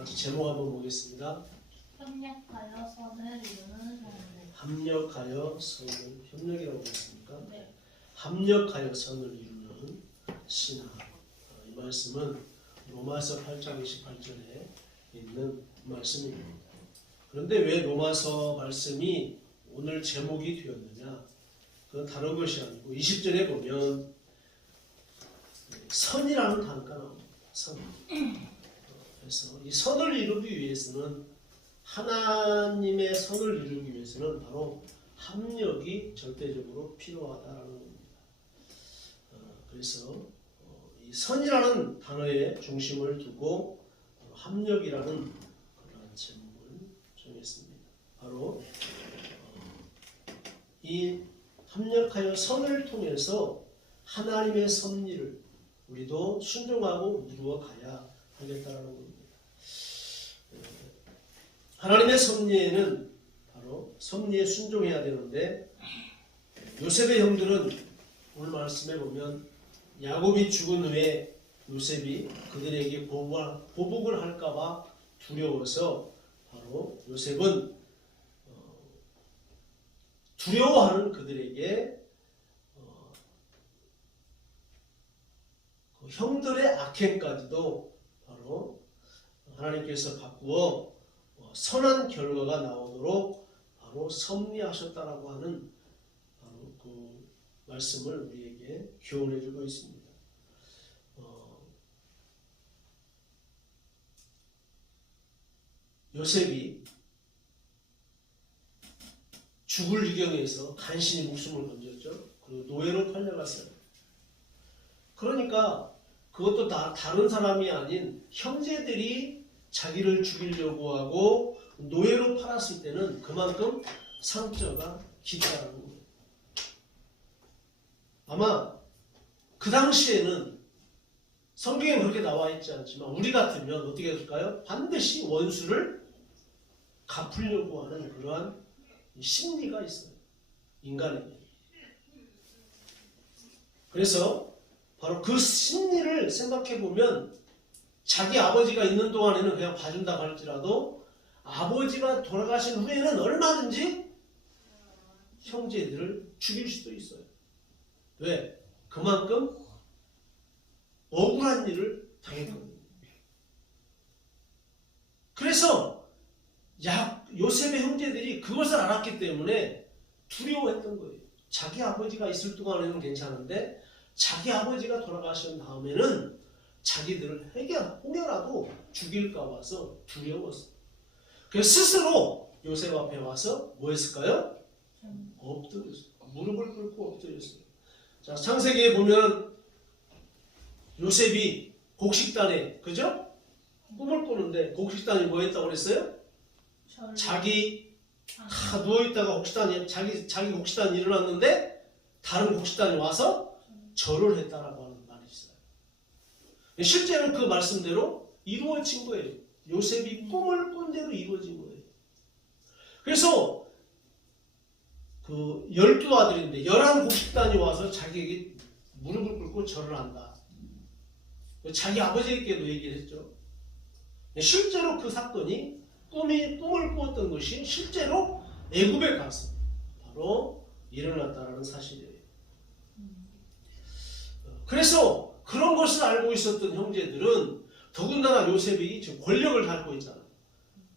같이 제목 한번 보겠습니다. 협력하여 선을 이루는 사람들. 합력하여 선을, 협력이라고 했습니까? 네. 합력하여 선을 이루는 신하. 이 말씀은 로마서 8장 28절에 있는 말씀입니다. 그런데 왜 로마서 말씀이 오늘 제목이 되었느냐? 그건 다른 것이 아니고 20절에 보면 선이라는 단어가 나옵니다. 선. 그래서 이 선을 이루기 위해서는, 하나님의 선을 이루기 위해서는 바로 합력이 절대적으로 필요하다라는 겁니다. 그래서 이 선이라는 단어에 중심을 두고 합력이라는 그런 제목을 정했습니다. 바로 이 합력하여 선을 통해서 하나님의 섭리를 우리도 순종하고 이루어 가야 하겠다라는 겁니다. 하나님의 섭리에는 바로 섭리에 순종해야 되는데, 요셉의 형들은 오늘 말씀에 보면 야곱이 죽은 후에 요셉이 그들에게 보복을 할까봐 두려워서 바로 요셉은 두려워하는 그들에게 그 형들의 악행까지도 바로 하나님께서 바꾸어 선한 결과가 나오도록 바로 섭리하셨다라고 하는 바로 그 말씀을 우리에게 교훈해 주고 있습니다. 요셉이 죽을 지경에서 간신히 목숨을 건졌죠. 그리고 노예로 팔려갔어요. 그러니까 그것도 다 다른 사람이 아닌 형제들이 자기를 죽이려고 하고 노예로 팔았을 때는 그만큼 상처가 깊다는 거예요. 아마 그 당시에는 성경에 그렇게 나와 있지 않지만 우리 같으면 어떻게 했을까요? 반드시 원수를 갚으려고 하는 그러한 심리가 있어요. 인간에게. 그래서 바로 그 심리를 생각해 보면 자기 아버지가 있는 동안에는 그냥 봐준다고 할지라도 아버지가 돌아가신 후에는 얼마든지 형제들을 죽일 수도 있어요. 왜? 그만큼 억울한 일을 당했거든요. 그래서 요셉의 형제들이 그것을 알았기 때문에 두려워했던 거예요. 자기 아버지가 있을 동안에는 괜찮은데 자기 아버지가 돌아가신 다음에는 자기들을 혹여라도 죽일까 봐서 두려웠어요. 그래서 스스로 요셉 앞에 와서 뭐 했을까요? 엎드렸어요. 무릎을 꿇고 엎드렸어요. 자, 창세기에 보면 요셉이 곡식단에, 그죠? 꿈을 꾸는데 곡식단이 뭐 했다고 그랬어요? 자기 다 누워있다가 자기 곡식단이 일어났는데 다른 곡식단이 와서 절을 했다라고 하는 말이 있어요. 실제로 그 말씀대로 이루어진 거예요. 요셉이 꿈을 꾼 대로 이루어진 거예요. 그래서 그 12아들인데 11곡식단이 와서 자기에게 무릎을 꿇고 절을 한다. 자기 아버지에게도 얘기를 했죠. 실제로 그 사건이 꿈을 꾸었던 것이 실제로 애굽에 가서 바로 일어났다라는 사실이에요. 그래서 그런 것을 알고 있었던 형제들은 더군다나 요셉이 지금 권력을 갖고 있잖아요.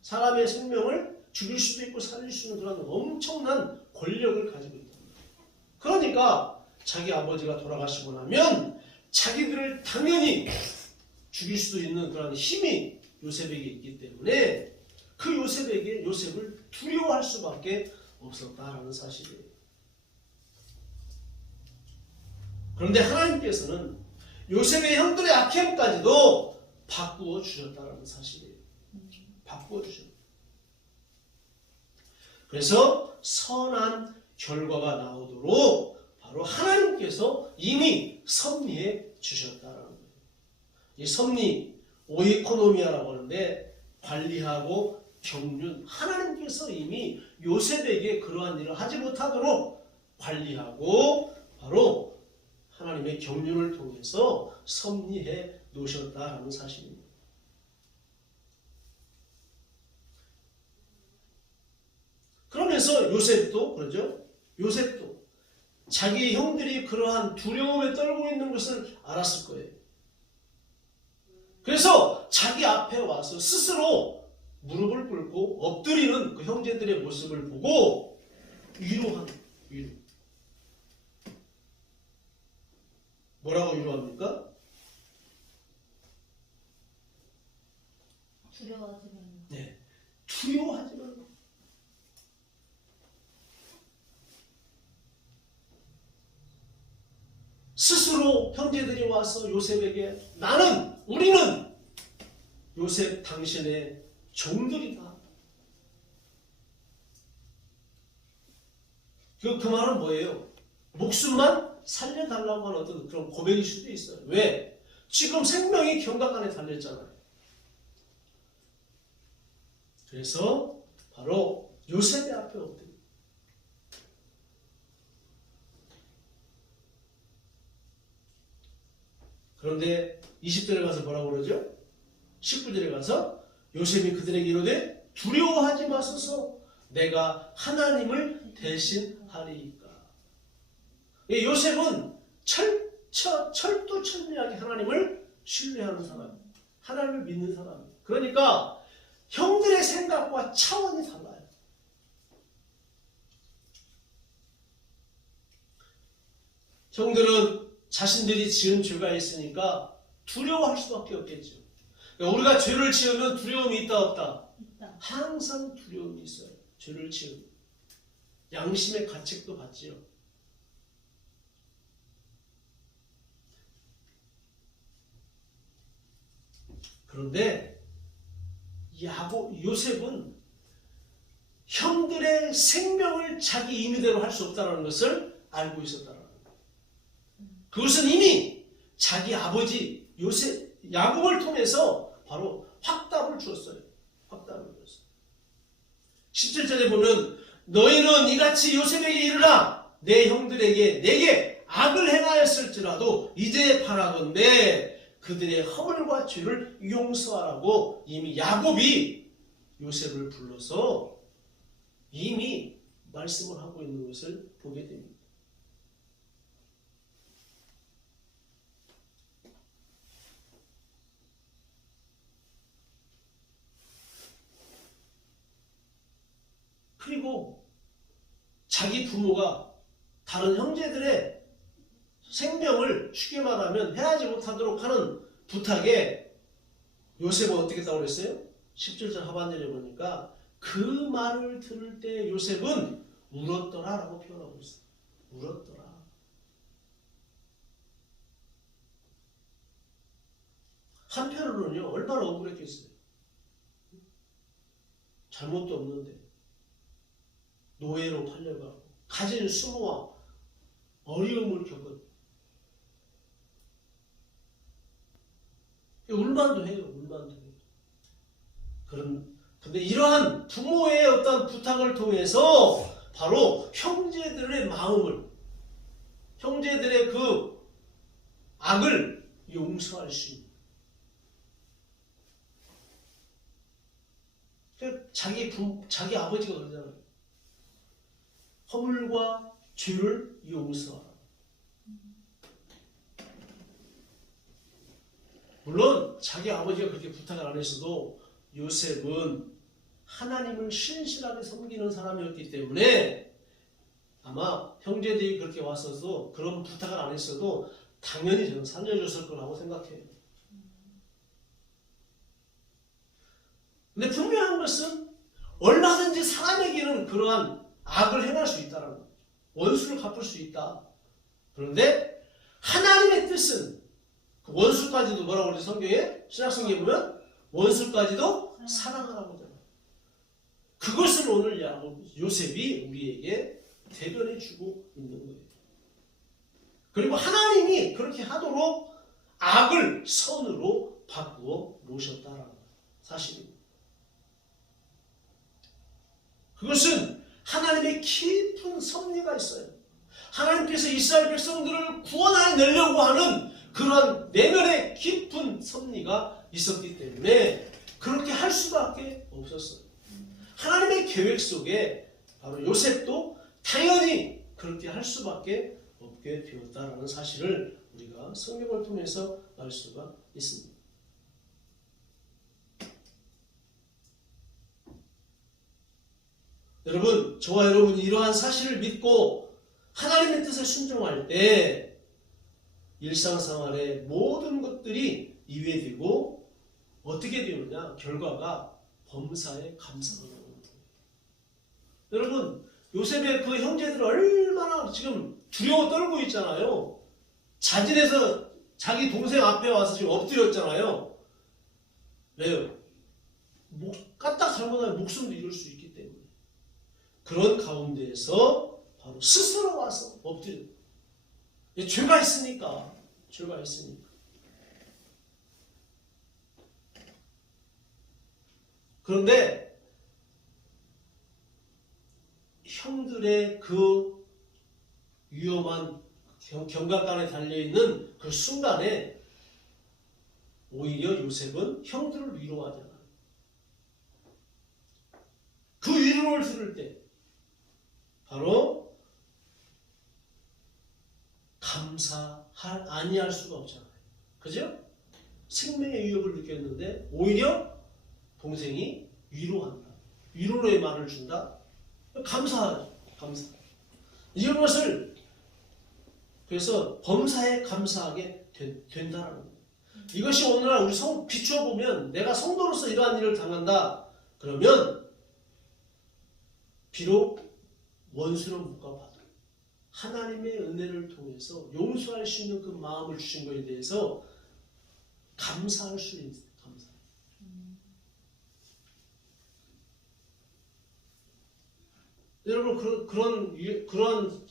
사람의 생명을 죽일 수도 있고 살릴 수 있는 그런 엄청난 권력을 가지고 있다. 그러니까 자기 아버지가 돌아가시고 나면 자기들을 당연히 죽일 수도 있는 그런 힘이 요셉에게 있기 때문에 그 요셉을 두려워할 수밖에 없었다라는 사실이에요. 그런데 하나님께서는 요셉의 형들의 악행까지도 바꾸어 주셨다라는 사실이에요. 바꾸어 주셨다. 그래서 선한 결과가 나오도록 바로 하나님께서 이미 섭리해 주셨다라는 거예요. 이 섭리, 오이코노미아라고 하는데 관리하고 경륜, 하나님께서 이미 요셉에게 그러한 일을 하지 못하도록 관리하고 바로 하나님의 경륜을 통해서 섭리해 놓으셨다라는 사실입니다. 그러면서 요셉도 그러죠. 요셉도 자기 형들이 그러한 두려움에 떨고 있는 것을 알았을 거예요. 그래서 자기 앞에 와서 스스로 무릎을 꿇고 엎드리는 그 형제들의 모습을 보고 위로하는 위로. 뭐라고 위로합니까? 두려워하지 말고. 네, 두려워하지 말고. 스스로 형제들이 와서 요셉에게 우리는 요셉 당신의 종들이다. 그 말은 뭐예요? 목숨만 살려달라고 하는 어떤 그런 고백일 수도 있어요. 왜? 지금 생명이 경각간에 달렸잖아요. 그래서 바로 요셉의 앞에 엎드려. 그런데 20절에 가서 뭐라고 그러죠? 19절에 가서 요셉이 그들에게 이르되 두려워하지 마소서 내가 하나님을 대신하리이까. 요셉은 철두철미하게 하나님을 신뢰하는 사람, 하나님을 믿는 사람. 그러니까 형들의 생각과 차원이 달라요. 형들은 자신들이 지은 죄가 있으니까 두려워할 수밖에 없겠죠. 우리가 죄를 지으면 두려움이 있다 없다? 있다. 항상 두려움이 있어요. 죄를 지으면. 양심의 가책도 받지요. 그런데 요셉은 형들의 생명을 자기 임의대로 할 수 없다는 것을 알고 있었다는 거예요. 그것은 이미 자기 아버지 야곱을 통해서 바로 확답을 주었어요. 확답을 주었어요. 17절에 보면 너희는 이같이 요셉에게 이르라 내 형들에게 내게 악을 행하였을지라도 이제 바라건대 그들의 허물과 죄를 용서하라고 이미 야곱이 요셉을 불러서 이미 말씀을 하고 있는 것을 보게 됩니다. 그리고 자기 부모가 다른 형제들의 생명을 쉽게 말하면 해하지 못하도록 하는 부탁에 요셉은 어떻게 했다고 그랬어요? 17절 하반절에 보니까 그 말을 들을 때 요셉은 울었더라 라고 표현하고 있어요. 울었더라. 한편으로는요 얼마나 억울했겠어요. 잘못도 없는데 노예로 팔려가고 가진 수모와 어려움을 겪은 울만도 해요. 울만도 해요. 근데 이러한 부모의 어떤 부탁을 통해서 바로 형제들의 마음을 형제들의 그 악을 용서할 수 있는 자기 아버지가 그러잖아요. 허물과 죄를 용서하라. 물론 자기 아버지가 그렇게 부탁을 안 했어도 요셉은 하나님을 신실하게 섬기는 사람이었기 때문에 아마 형제들이 그렇게 왔어도 그런 부탁을 안 했어도 당연히 저는 살려줬을 거라고 생각해요. 근데 분명한 것은 얼마든지 사람에게는 그러한 악을 행할 수 있다는 거죠. 원수를 갚을 수 있다. 그런데 하나님의 뜻은 그 원수까지도 뭐라고 그러죠? 성경에? 신약성경에 보면 원수까지도 사랑하라고 하잖아요. 그것을 오늘 요셉이 우리에게 대변해 주고 있는 거예요. 그리고 하나님이 그렇게 하도록 악을 선으로 바꾸어 놓으셨다라는 사실입니다. 그것은 하나님의 깊은 섭리가 있어요. 하나님께서 이스라엘 백성들을 구원해 내려고 하는 그런 내면의 깊은 섭리가 있었기 때문에 그렇게 할 수밖에 없었어요. 하나님의 계획 속에 바로 요셉도 당연히 그렇게 할 수밖에 없게 되었다라는 사실을 우리가 성경을 통해서 알 수가 있습니다. 여러분, 저와 여러분이 이러한 사실을 믿고 하나님의 뜻에 순종할 때 일상생활의 모든 것들이 이해되고 어떻게 되느냐? 결과가 범사에 감사가 나오는 거예요. 여러분, 요셉의 그 형제들 얼마나 지금 두려워 떨고 있잖아요. 자진해서 자기 동생 앞에 와서 지금 엎드렸잖아요. 왜요? 까딱 잘못하면 목숨도 잃을 수 있기 때문에. 그런 가운데에서 바로 스스로 와서 엎드려. 죄가 있으니까. 죄가 있으니까. 그런데 형들의 그 위험한 경각간에 달려있는 그 순간에 오히려 요셉은 형들을 위로하잖아요. 그 위로를 들을 때 바로 아니할 수가 없잖아요. 그죠? 생명의 위협을 느꼈는데 오히려 동생이 위로한다. 위로의 말을 준다. 감사하죠. 감사. 이런 것을 그래서 범사에 감사하게 된다는 거예요. 이것이 오늘날 우리 비추어 보면 내가 성도로서 이러한 일을 당한다. 그러면 비록 원수는 못 갚아도 하나님의 은혜를 통해서 용서할 수 있는 그 마음을 주신 것에 대해서 감사할 수 있어요. 감사. 여러분 그런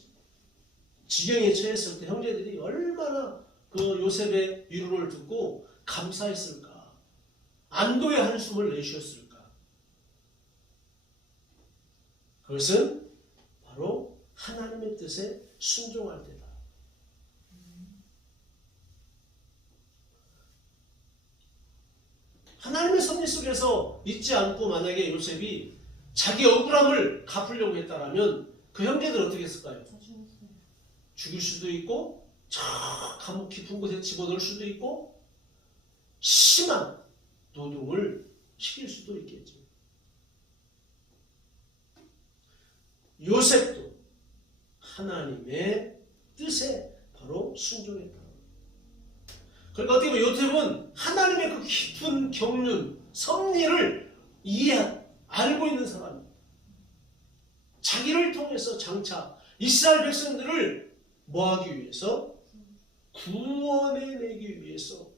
지경에 처했을 때 형제들이 얼마나 그 요셉의 위로를 듣고 감사했을까? 안도의 한숨을 내쉬었을까? 그것은 바로 하나님의 뜻에 순종할 때다. 하나님의 섭리 속에서 있지 않고 만약에 요셉이 자기 억울함을 갚으려고 했다라면 그 형제들 어떻게 했을까요? 죽일 수도 있고 저 감옥 깊은 곳에 집어넣을 수도 있고 심한 노동을 시킬 수도 있겠죠. 요셉도 하나님의 뜻에 바로 순종했다. 그러니까 어떻게 보면 요셉은 하나님의 그 깊은 경륜, 섭리를 알고 있는 사람입니다. 자기를 통해서 장차 이스라엘 백성들을 뭐하기 위해서? 구원해내기 위해서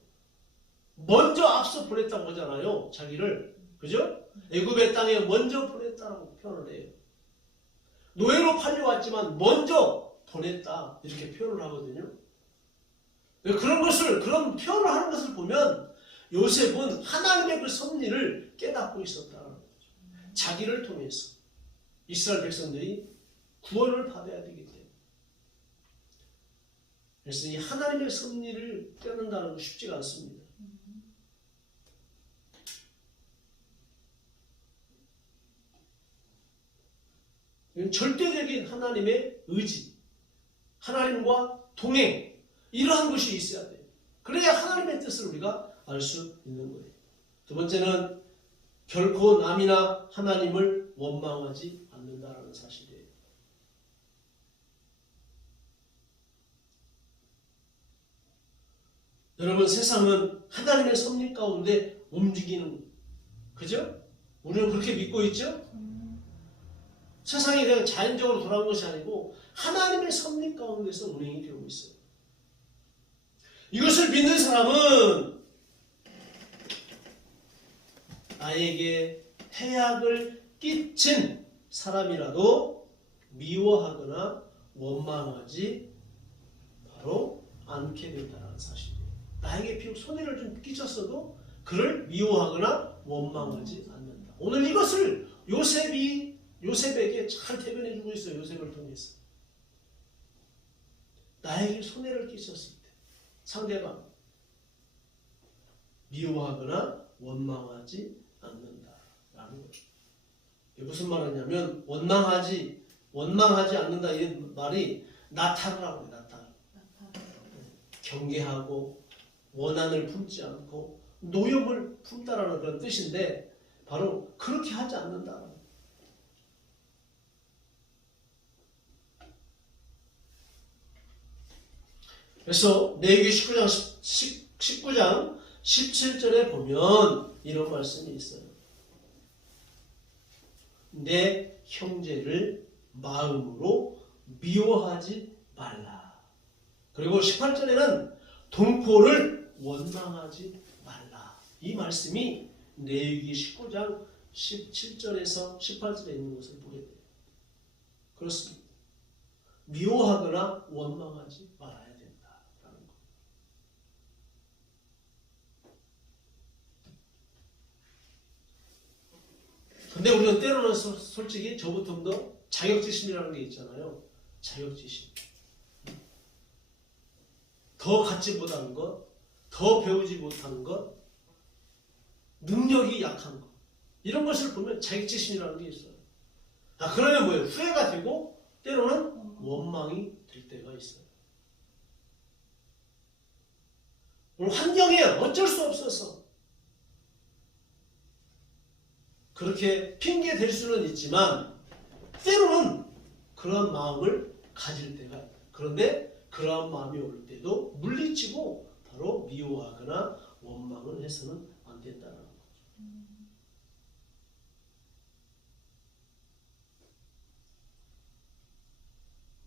먼저 앞서 보냈다고 하잖아요. 자기를. 그죠? 애굽의 땅에 먼저 보냈다라고 표현을 해요. 노예로 팔려왔지만 먼저 보냈다. 이렇게 표현을 하거든요. 그런 표현을 하는 것을 보면 요셉은 하나님의 그 섭리를 깨닫고 있었다는 거죠. 자기를 통해서 이스라엘 백성들이 구원을 받아야 되기 때문에. 그래서 이 하나님의 섭리를 깨닫는다는 건 쉽지가 않습니다. 절대적인 하나님의 의지, 하나님과 동행, 이러한 것이 있어야 돼요. 그래야 하나님의 뜻을 우리가 알 수 있는 거예요. 두 번째는 결코 남이나 하나님을 원망하지 않는다는 사실이에요. 여러분, 세상은 하나님의 섭리 가운데 움직이는, 그죠? 우리는 그렇게 믿고 있죠? 세상이 그냥 자연적으로 돌아온 것이 아니고 하나님의 섭리 가운데서 운행이 되고 있어요. 이것을 믿는 사람은 나에게 해악을 끼친 사람이라도 미워하거나 원망하지 바로 않게 된다는 사실이에요. 나에게 비록 손해를 좀 끼쳤어도 그를 미워하거나 원망하지 않는다. 오늘 이것을 요셉에게 잘 대변해주고 있어요. 요셉을 통해서. 나에게 손해를 끼쳤을 때 상대방 미워하거나 원망하지 않는다라는 거죠. 이게 무슨 말이냐면 원망하지 않는다 이 말이 나타라고 해요. 나타. 경계하고 원한을 품지 않고 노욕을 품다라는 그런 뜻인데 바로 그렇게 하지 않는다. 그래서 레위기 19장 17절에 보면 이런 말씀이 있어요. 내 형제를 마음으로 미워하지 말라. 그리고 18절에는 동포를 원망하지 말라. 이 말씀이 레위기 19장 17절에서 18절에 있는 것을 보게 돼요. 그렇습니다. 미워하거나 원망하지 말아야 된다라는 것. 근데 우리는 때로는 솔직히 저부터도 자격지심이라는 게 있잖아요. 자격지심. 더 갖지 못한 것, 더 배우지 못한 것, 능력이 약한 것. 이런 것을 보면 자격지심이라는 게 있어요. 그러면 뭐예요? 후회가 되고 때로는 원망이 될 때가 있어요. 환경에 어쩔 수 없어서 그렇게 핑계 댈 수는 있지만 때로는 그런 마음을 가질 때가 있다. 그런데 그러한 마음이 올 때도 물리치고 바로 미워하거나 원망을 해서는 안 된다는 거죠.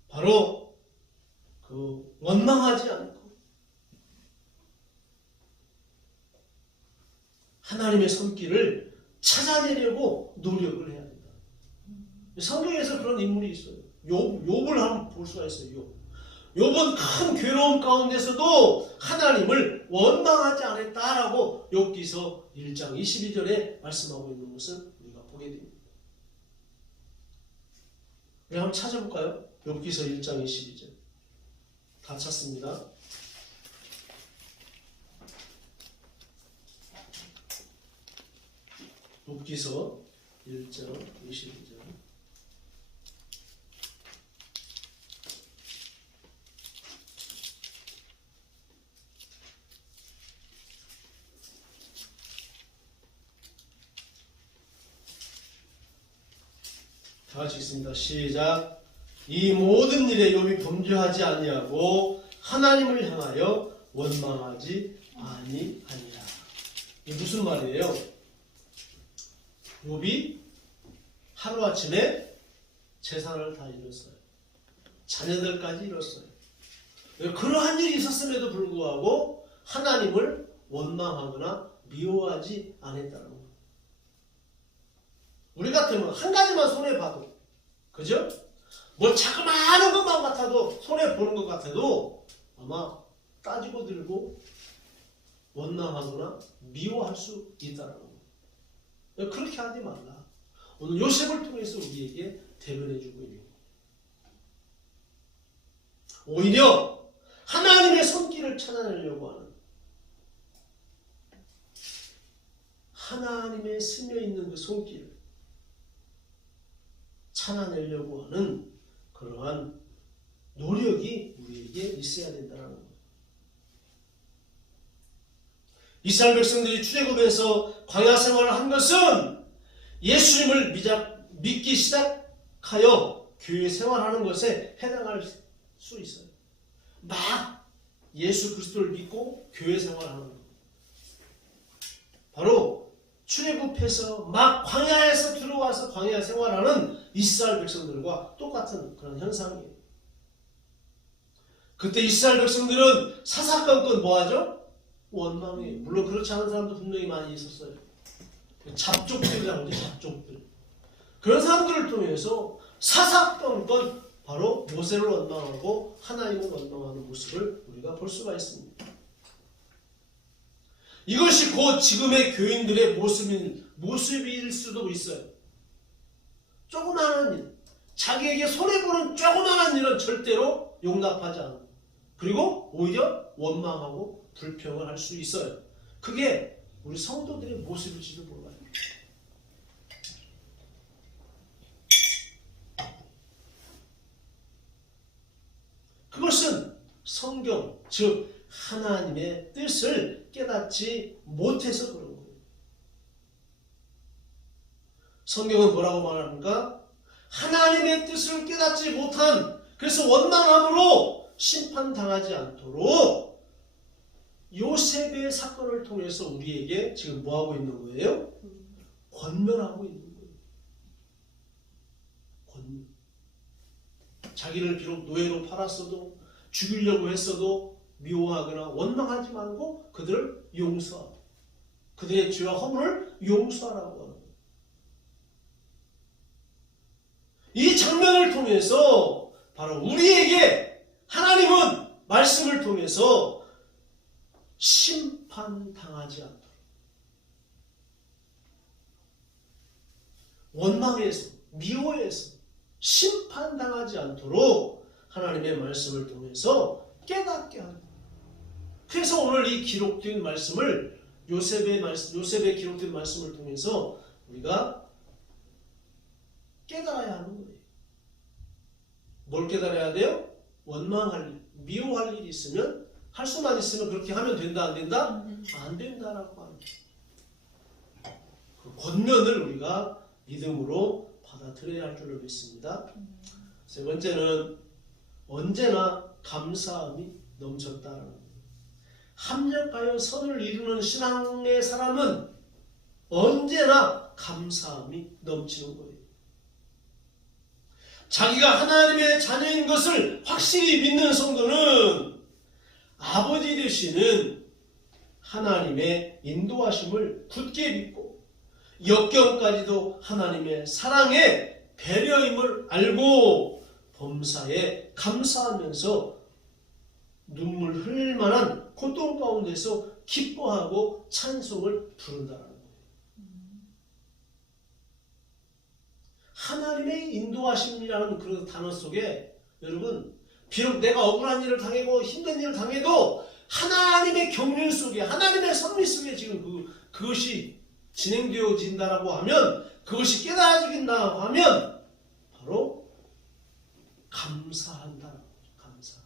바로 그 원망하지 않고 하나님의 손길을 찾아내려고 노력을 해야 된다. 성경에서 그런 인물이 있어요. 욥을 한번 볼 수가 있어요. 욥은 큰 괴로움 가운데서도 하나님을 원망하지 않았다라고 욥기서 1장 22절에 말씀하고 있는 것을 우리가 보게 됩니다. 우리 한번 찾아볼까요? 욥기서 1장 22절. 다 찾습니다. 욥기서 1장 22절. 다 같이 읽습니다. 시작. 이 모든 일에 욥이 범죄하지 아니하고 하나님을 향하여 원망하지 아니하니라. 이게 무슨 말이에요? 욥이 하루아침에 재산을 다 잃었어요. 자녀들까지 잃었어요. 그러한 일이 있었음에도 불구하고 하나님을 원망하거나 미워하지 않았다는 거예요. 우리 같으면 한 가지만 손해봐도, 그죠? 뭐 자그마한 것만 같아도, 손해보는 것 같아도 아마 따지고 들고 원망하거나 미워할 수 있다는 거예요. 그렇게 하지 말라. 오늘 요셉을 통해서 우리에게 대변해주고 있는 거예요. 오히려 하나님의 손길을 찾아내려고 하는, 하나님의 스며있는 그 손길을 찾아내려고 하는 그러한 노력이 우리에게 있어야 된다는 거예요. 이스라엘 백성들이 출애굽에서 광야 생활을 한 것은 예수님을 믿기 시작하여 교회 생활하는 것에 해당할 수 있어요. 막 예수 그리스도를 믿고 교회 생활하는 거예요. 바로 출애굽해서 막 광야에서 들어와서 광야 생활하는 이스라엘 백성들과 똑같은 그런 현상이에요. 그때 이스라엘 백성들은 사사건건 뭐하죠? 원망이에요. 물론 그렇지 않은 사람도 분명히 많이 있었어요. 잡족들이라고 하죠. 잡족들. 그런 사람들을 통해서 사사건건 바로 모세를 원망하고 하나님을 원망하는 모습을 우리가 볼 수가 있습니다. 이것이 곧 지금의 교인들의 모습일 수도 있어요. 조그마한 일, 자기에게 손해보는 조그마한 일은 절대로 용납하지 않고, 그리고 오히려 원망하고 불평을 할 수 있어요. 그게 우리 성도들의 모습일지도 몰라요. 성경, 즉 하나님의 뜻을 깨닫지 못해서 그런 거예요. 성경은 뭐라고 말합니까? 하나님의 뜻을 깨닫지 못한, 그래서 원망함으로 심판당하지 않도록 요셉의 사건을 통해서 우리에게 지금 뭐하고 있는 거예요? 권면하고 있는 거예요. 권면. 자기를 비록 노예로 팔았어도, 죽이려고 했어도 미워하거나 원망하지 말고 그들을 용서하고, 그들의 죄와 허물을 용서하라고 하는 거예요. 이 장면을 통해서 바로 우리에게 하나님은 말씀을 통해서 심판당하지 않도록, 원망해서 미워해서 심판당하지 않도록 하나님의 말씀을 통해서 깨닫게 하는 거예요. 그래서 오늘 이 기록된 말씀을 요셉의 기록된 말씀을 통해서 우리가 깨달아야 하는 거예요. 뭘 깨달아야 돼요? 원망할 일, 미워할 일이 있으면, 할 수만 있으면 그렇게 하면 된다, 안 된다? 안 된다라고 하는 거예요. 그 권면을 우리가 믿음으로 받아들여야 할 줄로 믿습니다. 세 번째는 언제나 감사함이 넘쳤다라는 거예요. 합력하여 선을 이루는 신앙의 사람은 언제나 감사함이 넘치는 거예요. 자기가 하나님의 자녀인 것을 확실히 믿는 성도는 아버지 되시는 하나님의 인도하심을 굳게 믿고 역경까지도 하나님의 사랑의 배려임을 알고 범사에 감사하면서 눈물 흘릴 만한 고통 가운데서 기뻐하고 찬송을 부른다는 거예요. 하나님의 인도하심이라는 그 단어 속에 여러분, 비록 내가 억울한 일을 당하고 힘든 일을 당해도 하나님의 경륜 속에, 하나님의 섭리 속에 지금 그것이 진행되어진다라고 하면, 그것이 깨달아진다고 하면 바로 감사한다라는 거죠. 감사.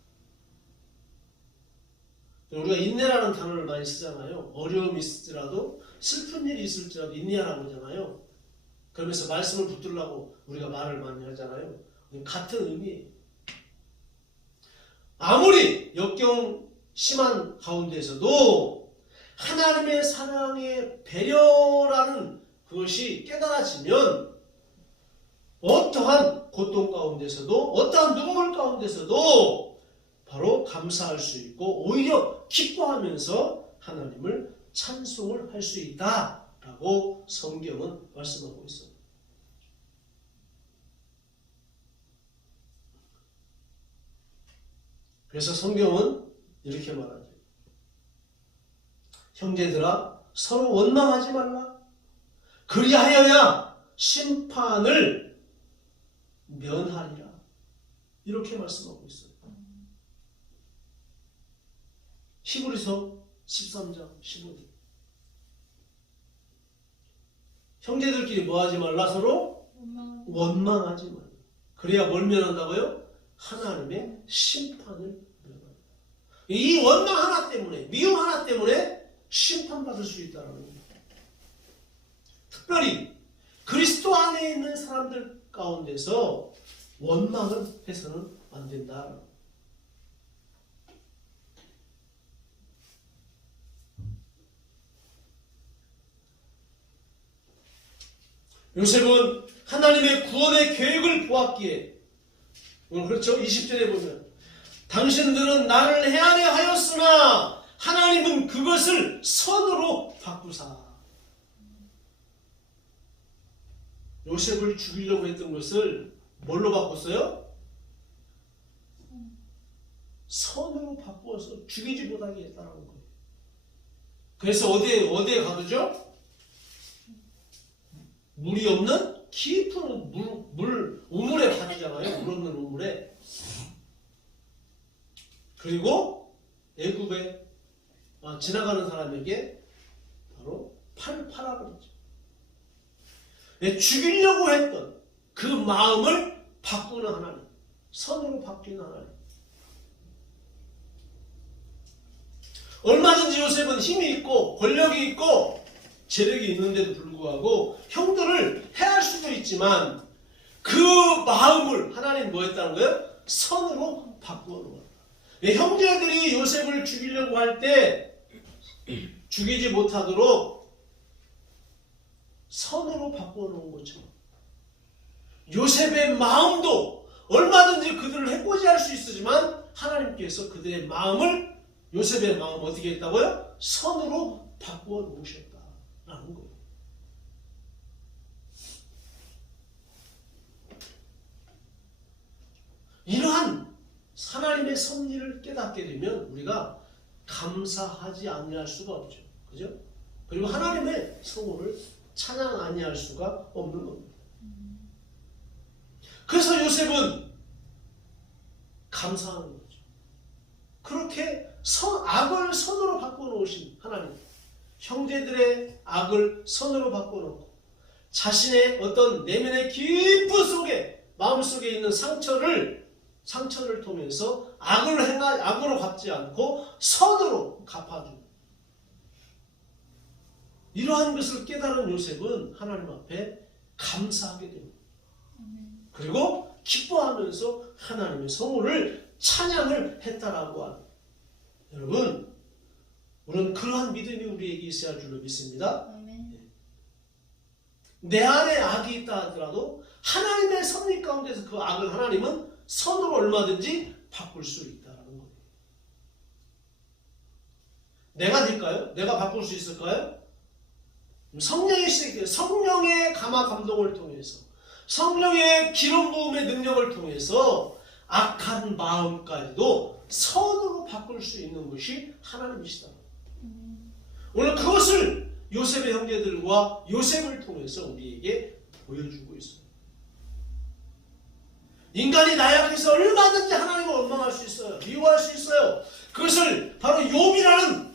우리가 인내라는 단어를 많이 쓰잖아요. 어려움이 있을지라도, 슬픈 일이 있을지라도 인내하라고 하잖아요. 그러면서 말씀을 붙들라고 우리가 말을 많이 하잖아요. 같은 의미예요. 아무리 역경 심한 가운데서도 하나님의 사랑의 배려라는 그것이 깨달아지면 어떠한 고통 가운데서도, 어떠한 눈물 가운데서도 바로 감사할 수 있고 오히려 기뻐하면서 하나님을 찬송을 할 수 있다라고 성경은 말씀하고 있습니다. 그래서 성경은 이렇게 말하죠. 형제들아, 서로 원망하지 말라. 그리하여야 심판을 면하리라. 이렇게 말씀하고 있어요. 히브리서 13장 15절. 형제들끼리 뭐하지 말라? 서로 원망하지 말라. 그래야 뭘 면한다고요? 하나님의 심판을 면한다. 이 원망 하나 때문에, 미움 하나 때문에 심판받을 수 있다는 겁니다. 특별히 그리스도 안에 있는 사람들 가운데서 원망을 해서는 안 된다. 요셉은 하나님의 구원의 계획을 보았기에, 그렇죠? 20절에 보면 당신들은 나를 해하려 하였으나 하나님은 그것을 선으로 바꾸사. 요셉을 죽이려고 했던 것을 뭘로 바꿨어요? 선으로 바꾸어서 죽이지 못하게 했다는 거예요. 그래서 어디에 가두죠? 물이 없는 깊은 우물에 가두잖아요. 물 없는 우물에. 그리고 애굽에 지나가는 사람에게 바로 팔을 팔아버리죠. 죽이려고 했던 그 마음을 바꾸는 하나님, 선으로 바뀌는 하나님. 얼마든지 요셉은 힘이 있고 권력이 있고 재력이 있는데도 불구하고 형들을 해할 수도 있지만 그 마음을 하나님 뭐 했다는 거예요? 선으로 바꾸어 놓았다. 형제들이 요셉을 죽이려고 할 때 죽이지 못하도록 선으로 바꾸어 놓은 거죠. 요셉의 마음도 얼마든지 그들을 해코지할 수 있었지만 하나님께서 그들의 마음을 요셉의 마음을 어떻게 했다고요? 선으로 바꾸어 놓으셨다라는 거예요. 이러한 하나님의 섭리를 깨닫게 되면 우리가 감사하지 아니할 수가 없죠. 그죠? 그리고 하나님의 성호를 찬양 아니할 수가 없는 겁니다. 그래서 요셉은 감사하는 거죠. 그렇게 악을 선으로 바꿔놓으신 하나님, 형제들의 악을 선으로 바꿔놓고 자신의 어떤 내면의 깊은 속에 마음속에 있는 상처를 통해서 악으로 갚지 않고 선으로 갚아주는 이러한 것을 깨달은 요셉은 하나님 앞에 감사하게 됩니다. 그리고 기뻐하면서 하나님의 성호를 찬양을 했다라고 하는 여러분, 우리는 그러한 믿음이 우리에게 있어야 할 줄로 믿습니다. 내 안에 악이 있다 하더라도 하나님의 섭리 가운데서 그 악을 하나님은 선으로 얼마든지 바꿀 수 있다는 거예요. 내가 될까요? 내가 바꿀 수 있을까요? 성령의 시대, 성령의 감화 감동을 통해서 성령의 기름 부음의 능력을 통해서 악한 마음까지도 선으로 바꿀 수 있는 것이 하나님이시다. 오늘 그것을 요셉의 형제들과 요셉을 통해서 우리에게 보여주고 있어요. 인간이 나약해서 얼마든지 하나님을 원망할 수 있어요. 미워할 수 있어요. 그것을 바로 욥이라는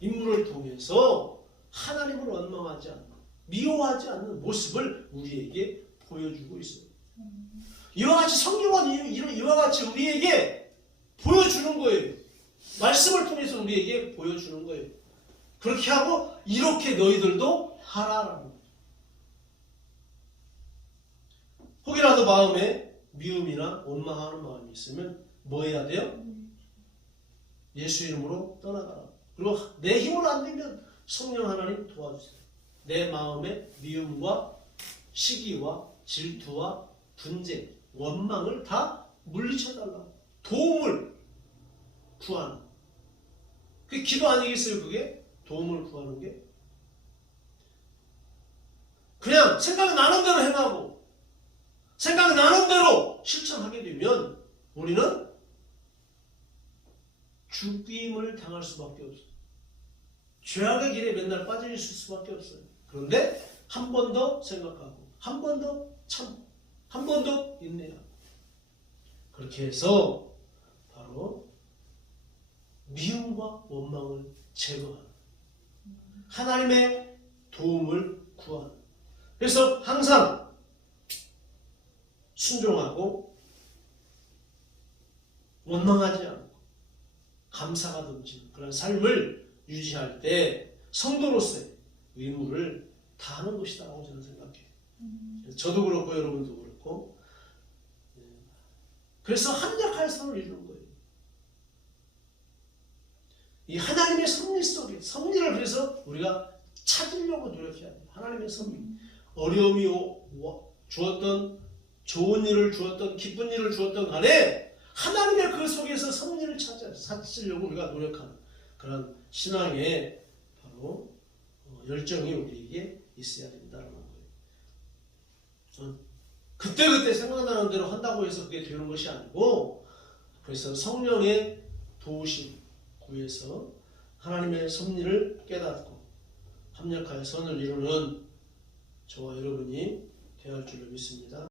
인물을 통해서 하나님을 원망하지 않는, 미워하지 않는 모습을 우리에게 보여주고 있어요. 이와 같이 성경은 이와 같이 우리에게 보여주는 거예요. 말씀을 통해서 우리에게 보여주는 거예요. 그렇게 하고 이렇게 너희들도 하라라는 거죠. 혹이라도 마음에 미움이나 원망하는 마음이 있으면 뭐 해야 돼요? 예수 이름으로 떠나가라. 그리고 내 힘으로 안 되면 성령 하나님 도와주세요. 내 마음에 미움과 시기와 질투와 분쟁, 원망을 다 물리쳐달라. 도움을 구하는. 그게 기도 아니겠어요? 그게? 도움을 구하는 게? 그냥 생각나는 대로 행하고 생각나는 대로 실천하게 되면 우리는 죽임을 당할 수밖에 없어요. 죄악의 길에 맨날 빠져 있을 수밖에 없어요. 그런데 한 번 더 생각하고 한 번 더 참고 한 번 더 인내하고 그렇게 해서 바로 미움과 원망을 제거하는 하나님의 도움을 구하는 그래서 항상 순종하고 원망하지 않고 감사가 넘치는 그런 삶을 유지할 때 성도로서의 의무를 다하는 것이다라고 저는 생각해요. 저도 그렇고 여러분도 그렇고 그래서 합력할 선을 이루는 거예요. 이 하나님의 섭리 속에 섭리를 그래서 우리가 찾으려고 노력해야 돼요. 하나님의 섭리 어려움이 주었던 좋은 일을 주었던 기쁜 일을 주었던 간에 하나님의 그 속에서 섭리를 찾으려고 우리가 노력하는 그런 신앙의 바로 열정이 우리에게 있어야 된다는 거예요. 그때그때 생각나는 대로 한다고 해서 그게 되는 것이 아니고 그래서 성령의 도우심 구해서 하나님의 섭리를 깨닫고 합력하여 선을 이루는 저와 여러분이 되어야 할 줄로 믿습니다.